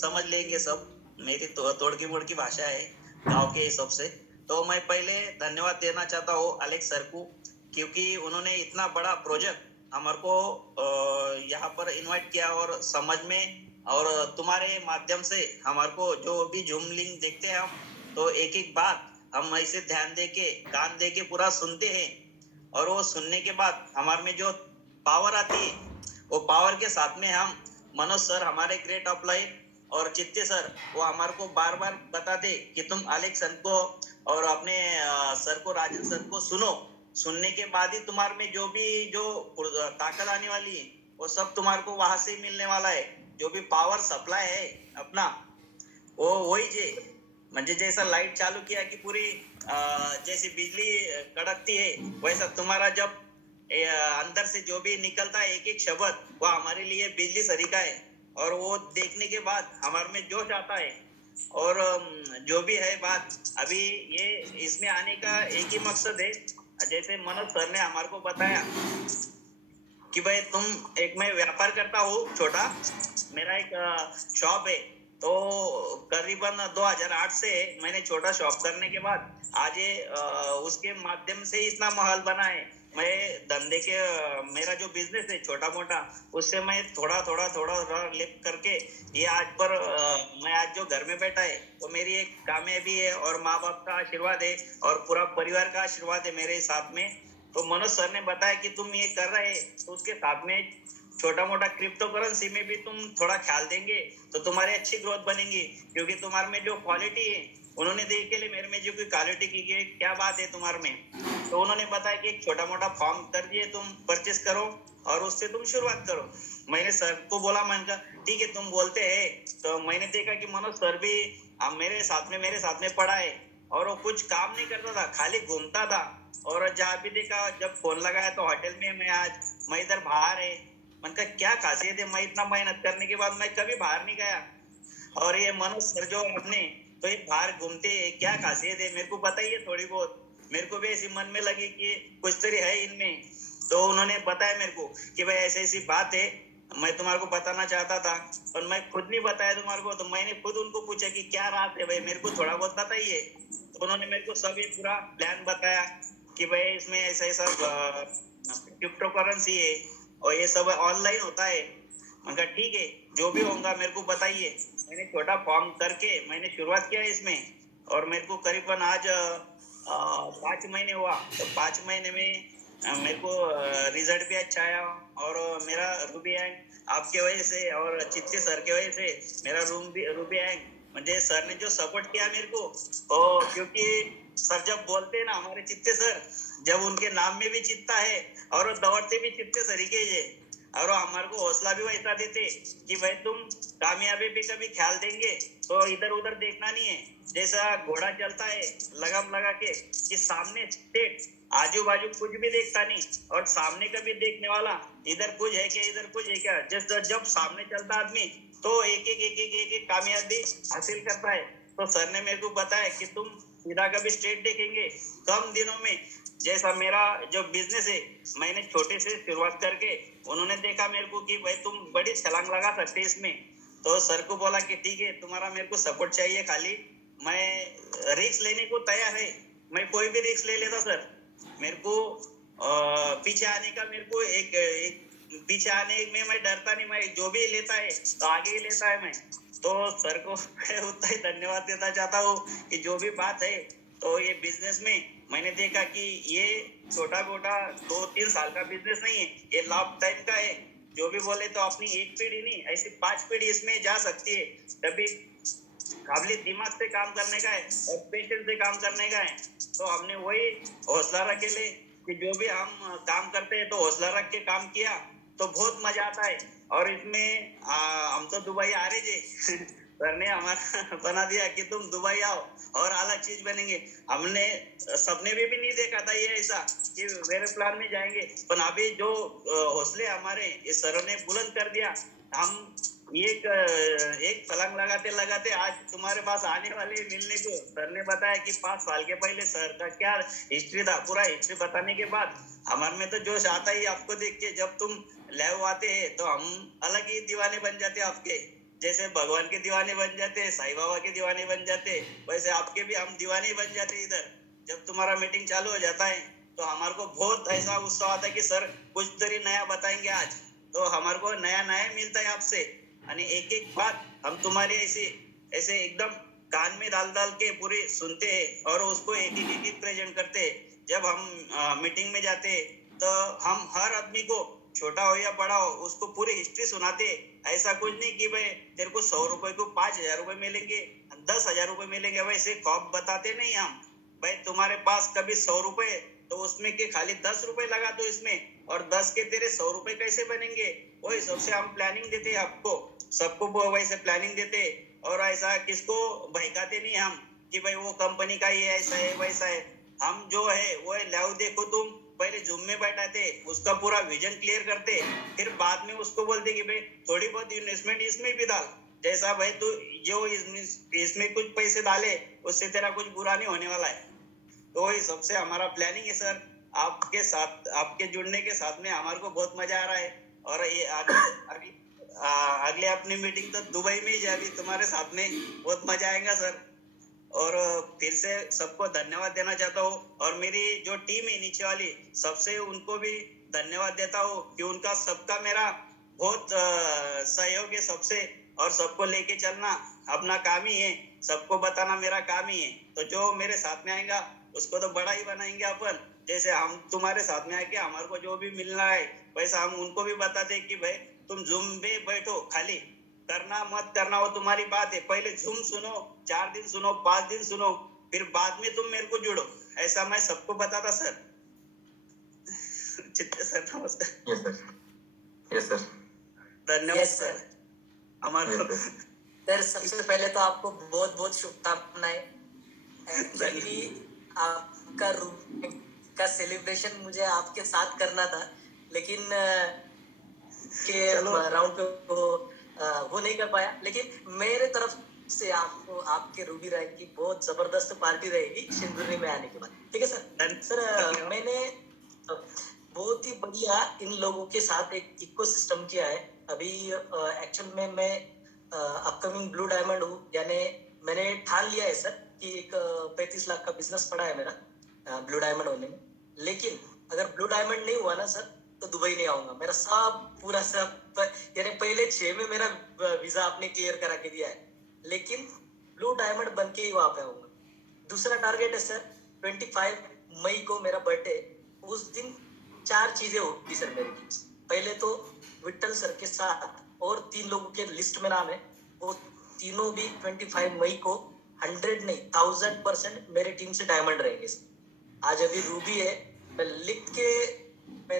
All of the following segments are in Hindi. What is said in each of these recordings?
समझ लेंगे सब। मेरी तो तोड़की मोड़की भाषा है गांव के हिसाब से। तो मैं पहले धन्यवाद देना चाहता हूँ अलेक्स सर को, क्योंकि उन्होंने इतना बड़ा प्रोजेक्ट हमारे को यहाँ पर इनवाइट किया और समझ में, और तुम्हारे माध्यम से हमारे को जो भी जूम लिंक देखते हैं हम, तो एक एक बात हम ऐसे ध्यान दे के कान दे के पूरा सुनते हैं, और वो सुनने के बाद हमारे में जो पावर आती है, वो पावर के साथ में हम मनोज सर हमारे ग्रेट अपलाइन और चित्ते सर वो हमारे को बार बार बताते कि तुम अलेक्स सर को और अपने सर को राजन सर को सुनो। सुनने के बाद ही तुम्हारे में जो भी जो ताकत आने वाली है वो सब तुम्हारे को वहां से ही मिलने वाला है। जो भी पावर सप्लाई है अपना, वो वही जे म्हणजे जैसा लाइट चालू किया कि पूरी जैसे बिजली कड़कती है, वैसा तुम्हारा जब अंदर से जो भी निकलता है एक एक शब्द, वो हमारे लिए बिजली सरीका है। और वो देखने के बाद हमारे में जोश आता है। और जो भी है बात अभी ये इसमें आने का एक ही मकसद है, जैसे मनोज सर ने हमारे को बताया कि भाई तुम एक, मैं व्यापार करता हूँ छोटा, मेरा एक शॉप है। तो करीबन 2008 से मैंने छोटा शॉप करने के बाद आज ये उसके माध्यम से इतना महल बना है। मैं धंधे के मेरा जो बिजनेस है छोटा मोटा, उससे मैं थोड़ा थोड़ा थोड़ा लिप करके ये आज पर मैं आज जो घर में बैठा है वो मेरी एक कामयाबी है, और माँ बाप का आशीर्वाद है और पूरा परिवार का आशीर्वाद है मेरे साथ में। तो मनोज सर ने बताया कि तुम ये कर रहे तो उसके साथ में छोटा मोटा क्रिप्टो करेंसी में भी तुम थोड़ा ख्याल देंगे तो तुम्हारी अच्छी ग्रोथ बनेगी, क्योंकि तुम्हारे में जो क्वालिटी है उन्होंने देख के लिए मेरे में जो कोई क्वालिटी की गई क्या बात है तुम्हारे में। तो उन्होंने बताया कि एक छोटा मोटा फॉर्म कर दिए, तुम परचेस करो और उससे तुम शुरुआत करो। मैंने सर को बोला, मैंने कहा ठीक है तुम बोलते हैं। तो मैंने देखा कि मनोज सर भी मेरे साथ में पढ़ा है, और वो कुछ काम नहीं करता था, खाली घूमता था। और जहाँ भी देखा जब फोन लगाया तो होटल में मैं इधर बाहर है। मैंने कहा क्या खासियत है, मैं इतना मेहनत करने के बाद मैं कभी बाहर नहीं गया। और ये मनोज सर जो अपने, तो ये बाहर घूमते क्या खासियत है मेरे को बताइए थोड़ी बहुत। मेरे को भी ऐसी मन में लगी कि कुछ तो है इनमें। तो उन्होंने बताया मेरे को कि भाई ऐसी ऐसी बात है, मैं तुम्हारे को बताना चाहता था पर मैं खुद नहीं बताया तुम्हारे को। तो मैंने खुद उनको पूछा कि क्या रात है भाई, मेरे को थोड़ा बहुत बताइए। तो उन्होंने मेरे को सभी पूरा प्लान बताया कि भाई इसमें ऐसा ऐसा क्रिप्टो करेंसी है और ये सब ऑनलाइन होता है। मैं कहा ठीक है जो भी होगा मेरे को बताइए। मैंने छोटा फॉर्म करके मैंने शुरुआत किया इसमें, और मेरे को करीबन आज 5 महीने हुआ। तो 5 महीने में मेरे को रिजल्ट भी अच्छा आया, और मेरा रूबी एंग आपके वजह से और चित्ते सर के वजह से मेरा रूबी एंग, मुझे सर ने जो सपोर्ट किया मेरे को। तो क्योंकि सर जब बोलते हैं ना हमारे चित्ते सर, जब उनके नाम में भी चित्ता है और दौड़ते भी चित्ते सरीके है, और हमारे को हौसला भी वैसा देते कि भाई तुम कामयाबी भी कभी ख्याल देंगे तो इधर उधर देखना नहीं है। जैसा घोड़ा चलता है लगाम लगा के कि सामने स्टेट आजू बाजू कुछ भी देखता नहीं, और सामने का भी देखने वाला इधर कुछ है क्या इधर कुछ है क्या, जब सामने चलता आदमी तो एक कामयाबी हासिल करता है। तो सर ने मेरे को बताया कि तुम सीधा कभी स्ट्रेट देखेंगे कम दिनों में। जैसा मेरा जो बिजनेस है मैंने छोटे से शुरुआत करके, उन्होंने देखा मेरे को कि भाई तुम बड़ी छलांग लगा सकते इसमें। तो सर को बोला कि ठीक है तुम्हारा मेरे को सपोर्ट चाहिए, खाली मैं रिस्क लेने को तैयार है, मैं कोई भी रिस्क ले लेता सर। मेरे को पीछे आने का मेरे को एक पीछे आने में मैं डरता नहीं, मैं जो भी लेता है तो आगे ही लेता है मैं। तो सर को मैं उतना ही धन्यवाद देना चाहता हूँ कि जो भी बात है, तो ये बिजनेस में मैंने देखा कि ये छोटा मोटा 2-3 साल का बिजनेस नहीं है, ये लाइफ टाइम का है। जो भी बोले तो अपनी एक पीढ़ी नहीं ऐसी 5 पीढ़ी इसमें जा सकती है। तभी काबिलियत दिमाग से काम करने का है और पेशेंस से काम करने का है। तो हमने वही हौसला रखे ले कि जो भी हम काम करते हैं तो हौसला रख के काम किया तो बहुत मजा आता है। और इसमें हम तो दुबई आ रहे थे सर ने हमारा बना दिया कि तुम दुबई आओ और अलग चीज बनेंगे। हमने सपने में भी नहीं देखा था ये ऐसा कि मेरे प्लान में जाएंगे, पर अभी जो हौसले हमारे ये सर ने बुलंद कर दिया। हम एक एक छलांग लगाते लगाते आज तुम्हारे पास आने वाले मिलने को। सर ने बताया कि 5 साल के पहले सर का क्या हिस्ट्री था, पूरा हिस्ट्री बताने के बाद हमारे में तो जोश आता ही आपको देख के। जब तुम लाइव आते हैं तो हम अलग ही दीवाने बन जाते हैं आपके। जैसे भगवान के दीवाने बन जाते, साईं बाबा के दीवाने बन जाते, वैसे आपके भी हम दीवाने बन जाते इधर। जब तुम्हारा मीटिंग चालू हो जाता है तो हमारे को बहुत ऐसा उत्साह आता है कि सर कुछ तरी नया बताएंगे आज। तो हमारे को नया नया मिलता है आपसे, यानी एक एक बात हम तुम्हारी ऐसे ऐसे एकदम कान में डाल डाल के पूरी सुनते हैं और उसको एक एक प्रेजेंट करते हैं। जब हम मीटिंग में जाते तो हम हर आदमी को, छोटा हो या बड़ा हो, उसको पूरी हिस्ट्री सुनाते। ऐसा कुछ नहीं कि भाई तेरे को 100 रुपए को 5,000 रुपए मिलेंगे, 10,000 रुपए मिलेंगे, वैसे खौफ बताते नहीं हम। भाई तुम्हारे पास कभी 100 रुपए तो उसमें के खाली 10 रुपए लगा दो इसमें, और 10 के तेरे 100 रुपए कैसे बनेंगे, वही सबसे हम प्लानिंग देते आपको, सबको वैसे प्लानिंग देते। और ऐसा किसको बहकाते नहीं हम कि भाई वो कंपनी का ही ऐसा है वैसा है। हम जो है वो लाओ, देखो तुम पहले जूम में बैठाते, उसका पूरा विजन क्लियर करते, फिर बाद में उसको बोलते कि भाई थोड़ी बहुत इन्वेस्टमेंट इसमें भी डाल, जैसा भाई तू जो इसमें कुछ पैसे डाले उससे तेरा कुछ बुरा नहीं होने वाला है। तो वही सबसे हमारा प्लानिंग है सर। आपके साथ, आपके जुड़ने के साथ में हमारे को बहुत मजा आ रहा है। और ये अगले अपनी मीटिंग तो दुबई में ही है, अभी तुम्हारे साथ में बहुत मजा आएगा सर। और फिर से सबको धन्यवाद देना चाहता हूँ, और मेरी जो टीम है नीचे वाली, सबसे उनको भी धन्यवाद देता हूँ कि उनका सबका मेरा बहुत सहयोग है सबसे। और सबको लेके चलना अपना काम ही है, सबको बताना मेरा काम ही है। तो जो मेरे साथ में आएगा उसको तो बड़ा ही बनाएंगे अपन। जैसे हम तुम्हारे साथ में आके हमारे को जो भी मिलना है वैसा हम उनको भी बताते कि भाई तुम जूम में बैठो, खाली करना मत करना वो तुम्हारी बात है, पहले जूम सुनो, 4 दिन सुनो, 5 दिन सुनो, फिर बाद में तुम मेरे को जुड़ो, ऐसा मैं सबको बताता सर। चित्ते सर नमस्कार। यस सर, यस सर, धन्यवाद सर। हमारे सर सबसे पहले तो आपको बहुत बहुत शुभकामनाएं। एक्चुअली आपका रूम का सेलिब्रेशन मुझे आपके साथ करना था, लेकिन के राउंड पे वो नहीं कर पाया। लेकिन मेरे तरफ से आपको आपके रूबी रैंक की बहुत जबरदस्त पार्टी रहेगी सिंदूरी में आने के बाद, ठीक है सर। सर मैंने बहुत ही बढ़िया इन लोगों के साथ एक इकोसिस्टम किया है। अभी एक्चुअल में मैं अपकमिंग ब्लू डायमंड हूँ, यानी मैंने ठान लिया है सर कि एक 35 लाख का बिजनेस पड़ा है मेरा ब्लू डायमंड होने में। लेकिन अगर ब्लू डायमंड नहीं हुआ ना सर तो दुबई नहीं आऊंगा। मेरा सब पूरा सब, यानी पहले 6 में मेरा वीजा आपने क्लियर करा के दिया है, लेकिन ब्लू डायमंड बन के ही वहां पे आऊंगा। दूसरा टारगेट है सर 25 मई को मेरा बर्थडे। उस दिन 4 चीजें होगी सर मेरी। पहले तो विट्ठल सर के साथ और 3 लोगों के लिस्ट में नाम है, वो तीनों भी 25 मई को 100 नहीं 1000% मेरे टीम से डायमंड रहेंगे। आज अभी रूबी है, मैं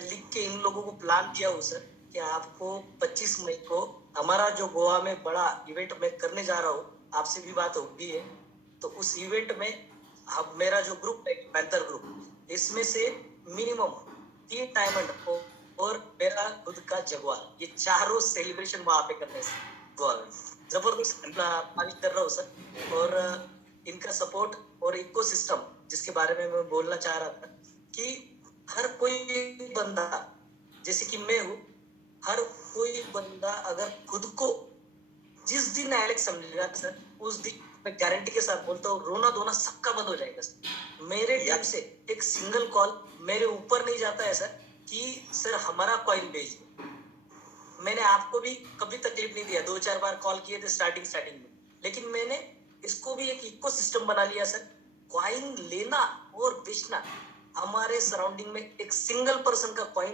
लिख के इन लोगों को प्लान किया हूँ सर कि आपको 25 मई को हमारा जो गोवा में बड़ा इवेंट मैं करने जा रहा हूँ, आपसे भी बात होगी है, तो उस इवेंट में अब मेरा जो ग्रुप है पैंथर ग्रुप, इसमें से मिनिमम 3 डायमंड और मेरा खुद का जगुआर, ये चारों सेलिब्रेशन वहां पे करने से गोवा में जबरदस्त प्लानिंग कर रहा हूँ सर। और इनका सपोर्ट और इकोसिस्टम जिसके बारे में मैं बोलना चाह रहा था कि हर कोई बंदा, जैसे कि मैं हूँ, हर कोई बंदा अगर खुद को जिस दिन एलेक्स समझेगा सर, उस दिन मैं गारंटी के साथ बोलता हूँ रोना धोना सबका बंद हो जाएगा सर। मेरे टीम से एक सिंगल कॉल मेरे ऊपर नहीं जाता है सर कि सर हमारा कॉइन भेजिए। मैंने आपको भी कभी तकलीफ नहीं दिया, 2-4 बार कॉल किए थे स्टार्टिंग में, लेकिन मैंने इसको भी एक इकोसिस्टम बना लिया सर। कॉइन लेना और बेचना, हमारे सराउंडिंग में एक सिंगल पर्सन का कॉइन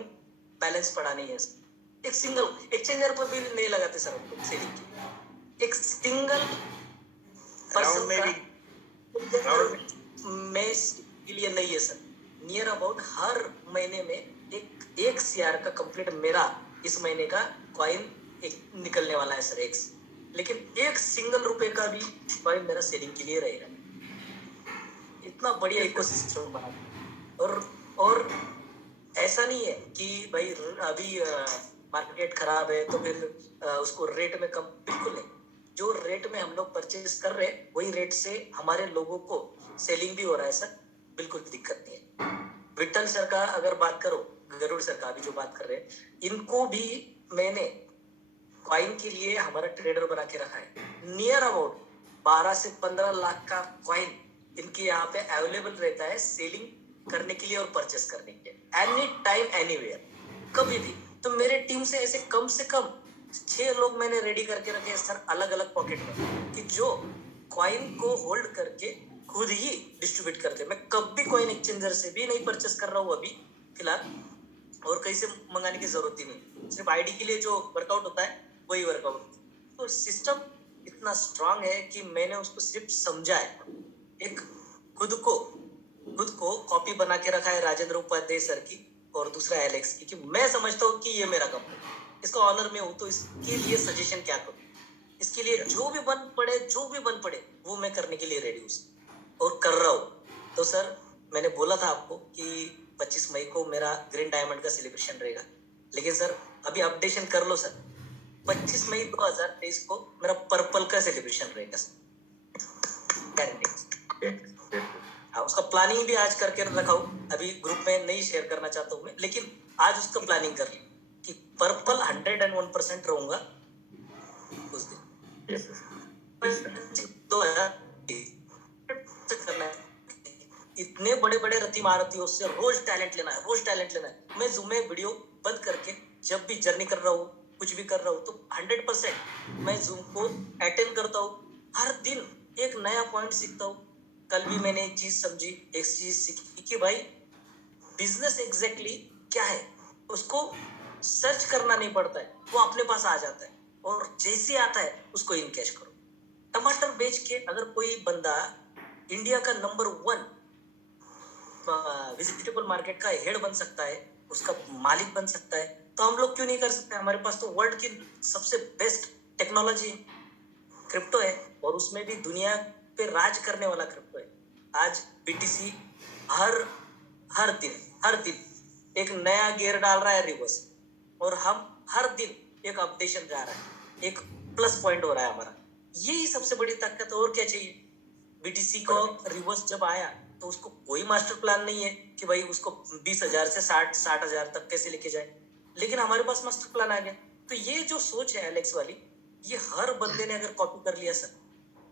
बैलेंस पड़ा नहीं है सर। एक सिंगल एक्सचेंजर पर भी नहीं लगाते सर हम लोग सेलिंग की। एक सिंगल पर्सन का मैच के लिए नहीं है सर। नियर अबाउट हर महीने में एक CR का कंप्लीट मेरा इस महीने का कॉइन एक निकलने वाला है सर, लेकिन एक सिंगल रुपए का भी कॉइन मेरा सेलिंग के लिए रहेगा। इतना बढ़िया इकोसिस्टम बना। और ऐसा नहीं है कि भाई अभी मार्केट खराब है तो फिर उसको रेट में कम, बिल्कुल नहीं। जो रेट में हम लोग परचेज कर रहे हैं वही रेट से हमारे लोगों को सेलिंग भी हो रहा है सर, बिल्कुल दिक्कत नहीं है। विट्ठल सर का अगर बात करो, गरुड़ सर का भी जो बात कर रहे हैं, इनको भी मैंने कॉइन के लिए हमारा ट्रेडर बना के रखा है। नियर अबाउट 12 से 15 लाख का कॉइन इनके यहाँ पे अवेलेबल रहता है सेलिंग करने के लिए और परचेस करने के लिए, एनी टाइम एनीवेयर, कभी भी। तो मेरे टीम से कम 6 लोग मैंने रेडी करके रखे हैं सर, अलग अलग पॉकेट में, कि जो कॉइन को होल्ड करके खुद ही डिस्ट्रीब्यूट करते। मैं कभी कॉइन एक्सचेंजर से भी नहीं परचेस कर रहा हूँ अभी फिलहाल, और कहीं से मंगाने की जरूरत ही नहीं। सिर्फ आईडी के लिए जो वर्कआउट होता है वही वर्कआउट। तो सिस्टम इतना स्ट्रांग है कि मैंने उसको सिर्फ समझा है। एक खुद को कॉपी बना के रखा है राजेंद्र उपाध्याय सर की, और दूसरा एलेक्स की, कि मैं समझता हूँ कि ये मेरा कंपनी, इसका ऑनर में हूँ, तो इसके लिए सजेशन क्या करूँ, इसके लिए जो भी बन पड़े वो मैं करने के लिए रेडी हूँ और कर रहा हूँ। तो सर मैंने बोला था आपको कि 25 मई को मेरा ग्रीन डायमंड का सेलिब्रेशन रहेगा, लेकिन सर अभी अपडेशन कर लो सर, 25 मई 2023 को मेरा पर्पल का सेलिब्रेशन रहेगा सर, गारंटी। उसका प्लानिंग भी आज करके रखा हूँ, अभी ग्रुप में नहीं शेयर करना चाहता हूँ मैं, लेकिन आज उसका प्लानिंग कर ली कि पर्पल 101% रहूंगा उस दिन। तो इतने बड़े बड़े रति महारथियों से रोज टैलेंट लेना है। मैं जूम में वीडियो बंद करके जब भी जर्नी कर रहा हूँ, कुछ भी कर रहा हूँ, तो 100% मैं जूम को अटेंड करता हूँ। हर दिन एक नया पॉइंट सीखता हूँ। कल भी मैंने एक चीज समझी, एक चीज सीखी कि भाई बिजनेस एग्जैक्टली क्या है, उसको सर्च करना नहीं पड़ता है, वो अपने पास आ जाता है, और जैसे आता है उसको इनकैश करो। टमाटर बेच के अगर कोई बंदा इंडिया का नंबर 1 वेजिटेबल मार्केट का हेड बन सकता है, उसका मालिक बन सकता है, तो हम लोग क्यों नहीं कर सकते? हमारे पास तो वर्ल्ड की सबसे बेस्ट टेक्नोलॉजी क्रिप्टो है, और उसमें भी दुनिया पे राज करने वाला क्रिप्टो है। आज बीटीसी हर दिन एक नया गियर डाल रहा है रिवर्स, और हम हर दिन एक अपडेशन जा रहा है, एक प्लस पॉइंट हो रहा है हमारा। यही सबसे बड़ी ताकत, और क्या चाहिए? बीटीसी को रिवर्स जब आया तो उसको कोई मास्टर प्लान नहीं है कि भाई उसको 20,000 से 60,000 तक कैसे लेके जाए, लेकिन हमारे पास मास्टर प्लान आ गया। तो ये जो सोच है एलेक्स वाली, ये हर बंदे ने अगर कॉपी कर लिया सर,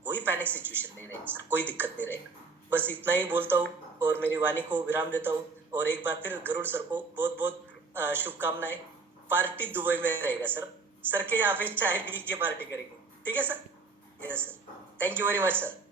कोई पैनिक सिचुएशन नहीं रहेगी सर, कोई दिक्कत नहीं रहेगा। बस इतना ही बोलता हूँ और मेरी वाणी को विराम देता हूँ, और एक बार फिर गरुड़ सर को बहुत बहुत शुभकामनाएं। पार्टी दुबई में रहेगा सर के यहाँ पे चाय पी के पार्टी करेंगे, ठीक है sir? Yes sir, thank you very much sir.